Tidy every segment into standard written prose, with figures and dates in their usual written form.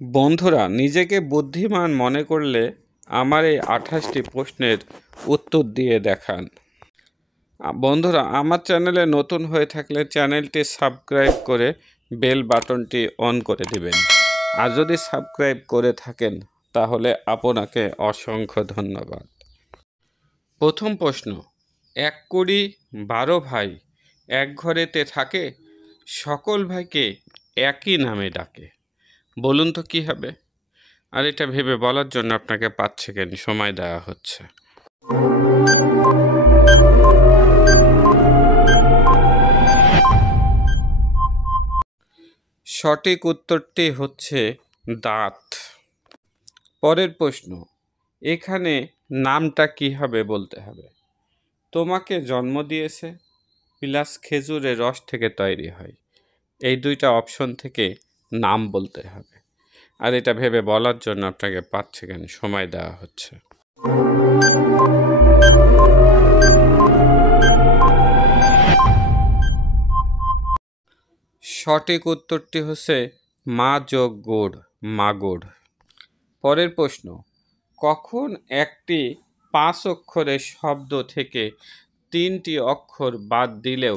বন্ধুরা, নিজেকে বুদ্ধিমান মনে করলে আমার এই 28টি প্রশ্নের উত্তর দিয়ে দেখান। বন্ধুরা, আমার চ্যানেলে নতুন হয়ে থাকলে চ্যানেলটি সাবস্ক্রাইব করে বেল বাটনটি অন করে দিবেন। আর যদি সাবস্ক্রাইব করে থাকেন তাহলে আপনাকে অসংখ্য ধন্যবাদ। প্রথম প্রশ্ন, 1 কুড়ি 12 ভাই এক ঘরেতে থাকে, সকল ভাইকে একই নামে ডাকে। বলুন তো কি হবে? আর এটা ভেবে বলার জন্য আপনাকে 5 সেকেন্ড সময় দেওয়া হচ্ছে। সঠিক উত্তরটি হচ্ছে দাঁত। পরের প্রশ্ন, এখানে নামটা কি হবে বলতে হবে। তোমাকে জন্ম দিয়েছে প্লাস খেজুরের রস থেকে তৈরি হয়। এই দুইটা অপশন থেকে নাম বলতে হবে। আর এটা ভেবে বলার জন্য আপনাকে 5 সেকেন্ড সময় দেওয়া হচ্ছে। সঠিক উত্তরটি হচ্ছে মা যোগ গুড়, মাগুড়। পরের প্রশ্ন, কখন একটি 5 অক্ষরের শব্দ থেকে 3টি অক্ষর বাদ দিলেও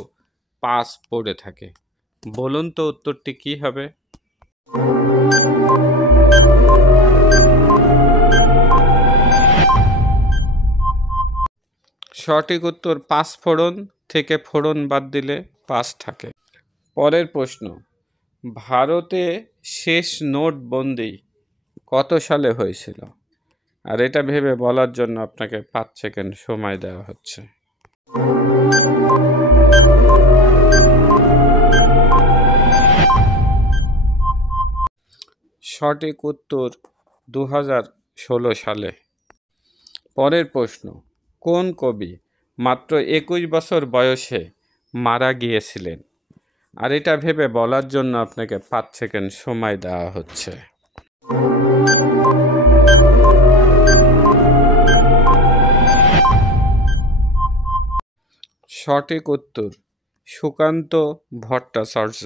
5 পড়ে থাকে। বলুন তো উত্তরটি কি হবে? সঠিক উত্তর 5 ফোড়ন থেকে ফোড়ন বাদ দিলে 5 থাকে। পরের প্রশ্ন, ভারতে শেষ নোটবন্দি কত সালে হয়েছিল? আর এটা ভেবে বলার জন্য আপনাকে 5 সেকেন্ড সময় দেওয়া হচ্ছে। সঠিক উত্তর 2016 সালে। পরের প্রশ্ন, কোন কবি মাত্র 21 বছর বয়সে মারা গিয়েছিলেন? আর এটা ভেবে বলার জন্য আপনাকে 5 সেকেন্ড সময় দেওয়া হচ্ছে। সঠিক উত্তর সুকান্ত ভট্টাচার্য।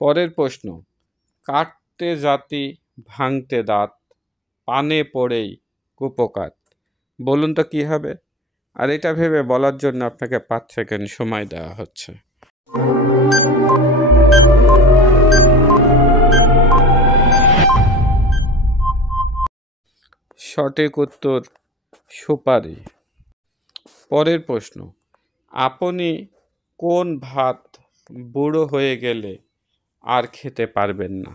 পরের প্রশ্ন, কাটতে জাতি ভাঙতে দাঁত, পানে পড়েই কুপোকাত। বলুন তো কি হবে? আর এটা ভেবে বলার জন্য আপনাকে 5 সেকেন্ড সময় দেওয়া হচ্ছে। সঠিক উত্তর সুপারি। পরের প্রশ্ন, আপনি কোন ভাত বুড়ো হয়ে গেলে আর খেতে পারবেন না?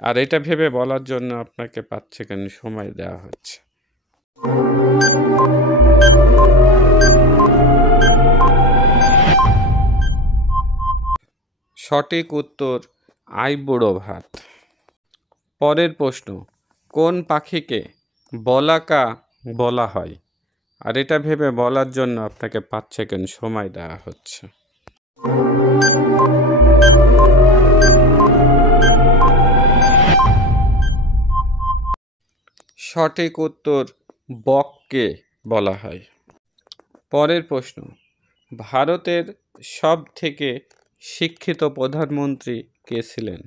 আর এটা ভেবে বলার জন্য আপনাকে 5 সেকেন্ড সময় দেওয়া হচ্ছে। সঠিক উত্তর আইবুড়ো ভাত। পরের প্রশ্ন, কোন পাখিকে বলাকা বলা হয়? আর এটা ভেবে বলার জন্য আপনাকে 5 সেকেন্ড সময় দেওয়া হচ্ছে। সঠিক উত্তর বককে বলা হয়। পরের প্রশ্ন, ভারতের সব থেকে শিক্ষিত প্রধানমন্ত্রী কে ছিলেন?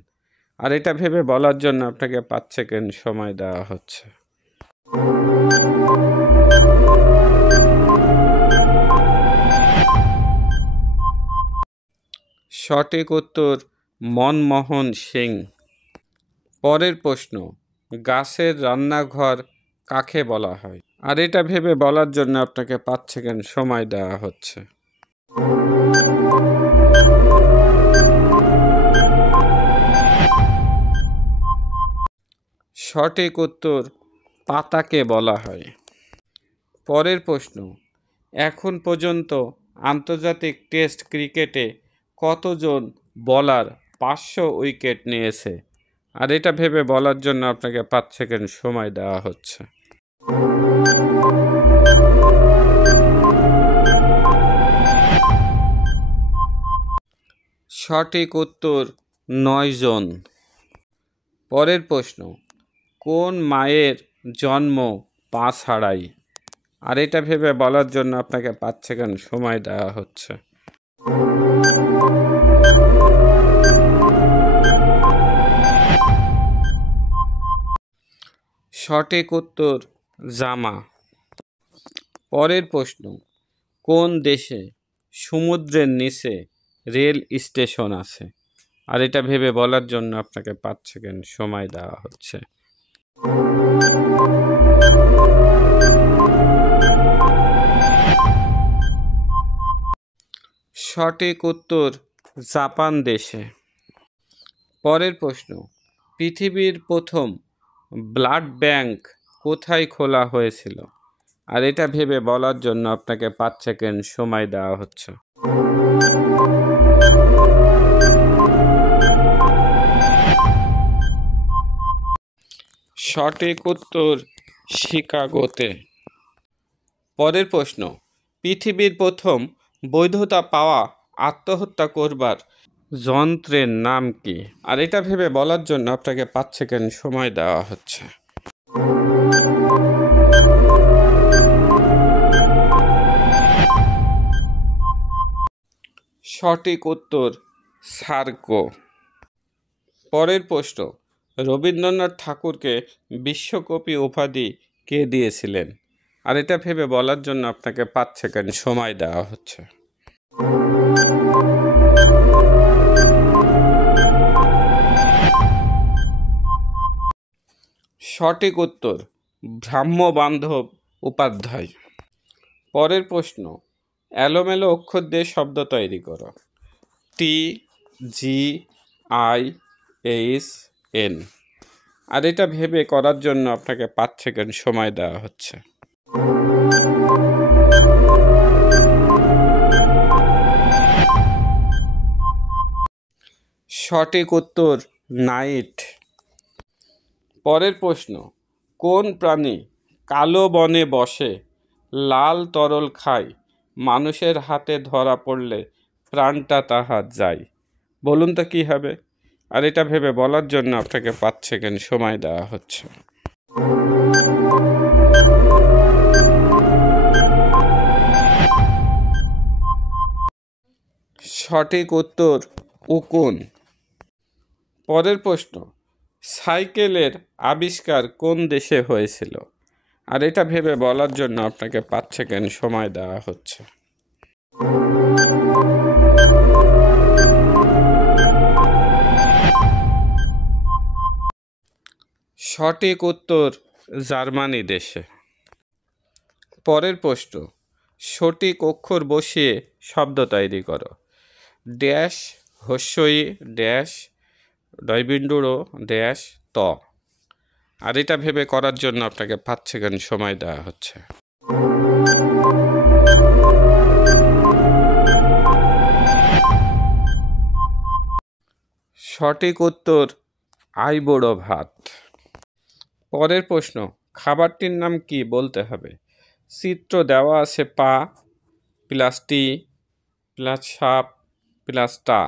আর এটা ভেবে বলার জন্য আপনাকে 5 সেকেন্ড সময় দেওয়া হচ্ছে। সঠিক উত্তর মনমোহন সিং। পরের প্রশ্ন, গাছের রান্নাঘর কাকে বলা হয়? আর এটা ভেবে বলার জন্য আপনাকে 5 সেকেন্ড সময় দেওয়া হচ্ছে। সঠিক উত্তর পাতাকে বলা হয়। পরের প্রশ্ন, এখন পর্যন্ত আন্তর্জাতিক টেস্ট ক্রিকেটে কতজন বোলার 500 উইকেট নিয়েছে? আর এটা ভেবে বলার জন্য আপনাকে 5 সেকেন্ড সময় দেওয়া হচ্ছে। সঠিক উত্তর 9 জন। পরের প্রশ্ন, কোন মায়ের জন্ম পা ছাড়াই? আর এটা ভেবে বলার জন্য আপনাকে 5 সেকেন্ড সময় দেওয়া হচ্ছে। সঠিক উত্তর জামা। পরের প্রশ্ন, কোন দেশে সমুদ্রের নিচে রেল স্টেশন আছে? আর এটা ভেবে বলার জন্য আপনাকে 5 সেকেন্ড সময় দেওয়া হচ্ছে। সঠিক উত্তর জাপান দেশে। পরের প্রশ্ন, পৃথিবীর প্রথম ব্লাড ব্যাংক কোথায় খোলা হয়েছিল? আর এটা ভেবে বলার জন্য আপনাকে 5 সেকেন্ড সময় দেওয়া হচ্ছে। সঠিক উত্তর শিকাগোতে। পরের প্রশ্ন, পৃথিবীর প্রথম বৈধতা পাওয়া আত্মহত্যা করবার যন্ত্রের নাম কি? আর এটা ভেবে বলার জন্য আপনাকে 5 সেকেন্ড সময় দেওয়া হচ্ছে। সঠিক উত্তর সার্কো। পরের প্রশ্ন, রবীন্দ্রনাথ ঠাকুরকে বিশ্বকবি উপাধি কে দিয়েছিলেন? আর এটা ভেবে বলার জন্য আপনাকে 5 সেকেন্ড সময় দেওয়া হচ্ছে। সঠিক উত্তর ব্রাহ্মবান্ধব উপাধ্যায়। পরের প্রশ্ন, এলোমেলো অক্ষর দিয়ে শব্দ তৈরি করো। TGIHN। আর এটা ভেবে করার জন্য আপনাকে 5 সেকেন্ড সময় দেওয়া হচ্ছে। সঠিক উত্তর নাইট। পরের প্রশ্ন, কোন প্রাণী কালো বনে বসে লাল তরল খায়, মানুষের হাতে ধরা পড়লে প্রাণটা তাহার যায়? বলুন তো কী হবে? আর এটা ভেবে বলার জন্য আপনাকে 5 সেকেন্ড সময় দেওয়া হচ্ছে। সঠিক উত্তর উকুন। পরের প্রশ্ন, সাইকেলের আবিষ্কার কোন দেশে হয়েছিল? আর এটা ভেবে বলার জন্য আপনাকে 5 সেকেন্ড সময় দেওয়া হচ্ছে। সঠিক উত্তর জার্মানি দেশে। পরের প্রশ্ন, সঠিক অক্ষর বসিয়ে শব্দ তৈরি করো। ড্যাশ হস্যই ড্যাশ ডয়বিন্দুরো ড্যাশ ত। আর এটা ভেবে করার জন্য আপনাকে 5 সেকেন্ড সময় দেওয়া হচ্ছে। সঠিক উত্তর আইবুড়ো ভাত। পরের প্রশ্ন, খাবারটির নাম কি বলতে হবে। চিত্র দেওয়া আছে পা প্লাস টি প্লাস সাপ প্লাস টা।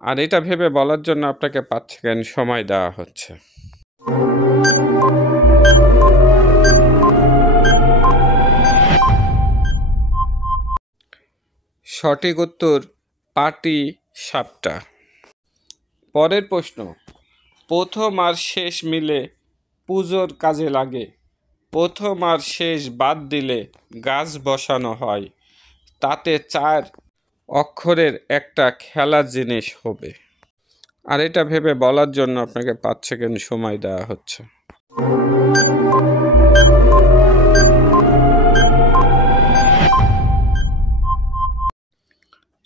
আর এটা ভেবে বলার জন্য আপনাকে 5 সেকেন্ড সময় দেওয়া হচ্ছে। সঠিক উত্তর পাটি সাপটা। পরের প্রশ্ন, প্রথম আর শেষ মিলে পুজোর কাজে লাগে, প্রথম আর শেষ বাদ দিলে গাছ বসানো হয়, তাতে 4 অক্ষরের একটা খেলার জিনিস হবে। আর এটা ভেবে বলার জন্য আপনাকে 5 সেকেন্ড সময় দেওয়া হচ্ছে।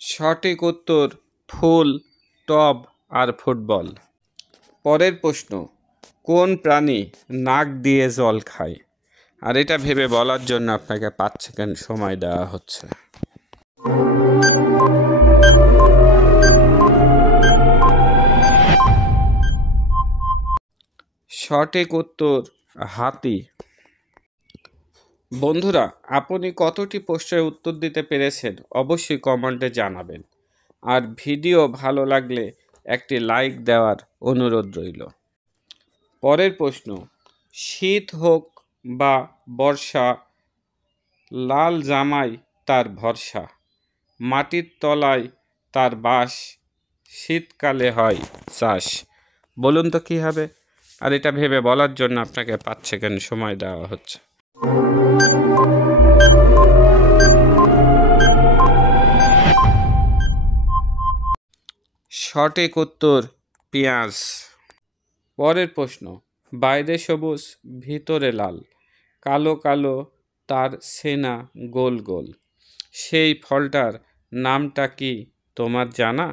সঠিক উত্তর ফুল, টব আর ফুটবল। পরের প্রশ্ন, কোন প্রাণী নাক দিয়ে জল খায়? আর এটা ভেবে বলার জন্য আপনাকে 5 সেকেন্ড সময় দেওয়া হচ্ছে। সঠিক উত্তর হাতি। বন্ধুরা, আপনি কতটি প্রশ্নের উত্তর দিতে পেরেছেন অবশ্যই কমেন্টে জানাবেন। আর ভিডিও ভালো লাগলে একটি লাইক দেওয়ার অনুরোধ রইল। পরের প্রশ্ন, শীত হোক বা বর্ষা, লাল জামাই তার ভরসা, মাটির তলায় তার বাস, শীতকালে হয় চাষ। বলুন তো কী হবে? আর এটা ভেবে বলার জন্য আপনাকে 5 সেকেন্ড সময় দেওয়া হচ্ছে। সঠিক উত্তর পেঁয়াজ। পরের প্রশ্ন, বাইরে সবুজ ভিতরে লাল, কালো কালো তার সেনা গোল গোল, সেই ফলটার নামটা কি তোমার জানা?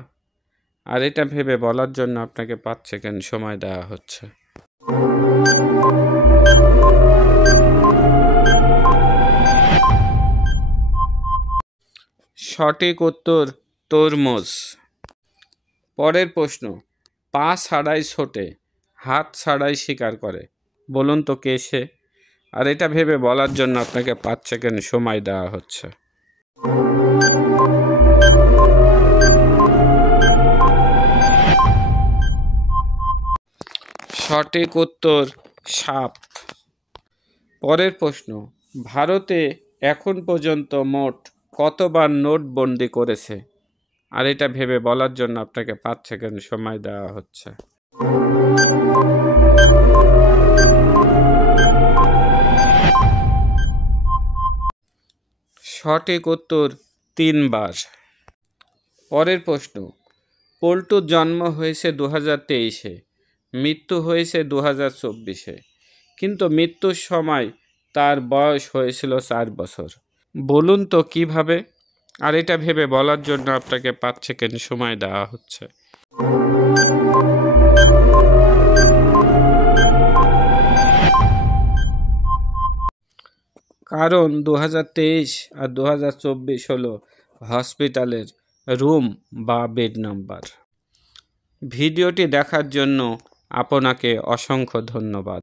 আর এটা ভেবে বলার জন্য আপনাকে 5 সেকেন্ড সময় দেওয়া হচ্ছে। সঠিক উত্তর তরমুজ। পরের প্রশ্ন, পা ছাড়াই ছোটে, হাত ছাড়াই শিকার করে, বলুন তো কে সে? আর এটা ভেবে বলার জন্য আপনাকে 5 সেকেন্ড সময় দেওয়া হচ্ছে। সঠিক উত্তর সাপ। পরের প্রশ্ন, ভারতে এখন পর্যন্ত মোট কতবার নোটবন্দি করেছে? আর এটা ভেবে বলার জন্য আপনাকে 5 সেকেন্ড সময় দেওয়া হচ্ছে। সঠিক উত্তর 3 বার। পরের প্রশ্ন, পল্টুর জন্ম হয়েছে 2023-এ, মৃত্যু হয়েছে 2024-এ, কিন্তু মৃত্যুর সময় তার বয়স হয়েছিল 4 বছর, বলুন তো কিভাবে? আর এটা ভেবে বলার জন্য আপনাকে 5 সেকেন্ড সময় দেওয়া হচ্ছে। কারণ 2023 আর 2024 হলো হসপিটালের রুম বা বেড নাম্বার। ভিডিওটি দেখার জন্য আপনাকে অসংখ্য ধন্যবাদ।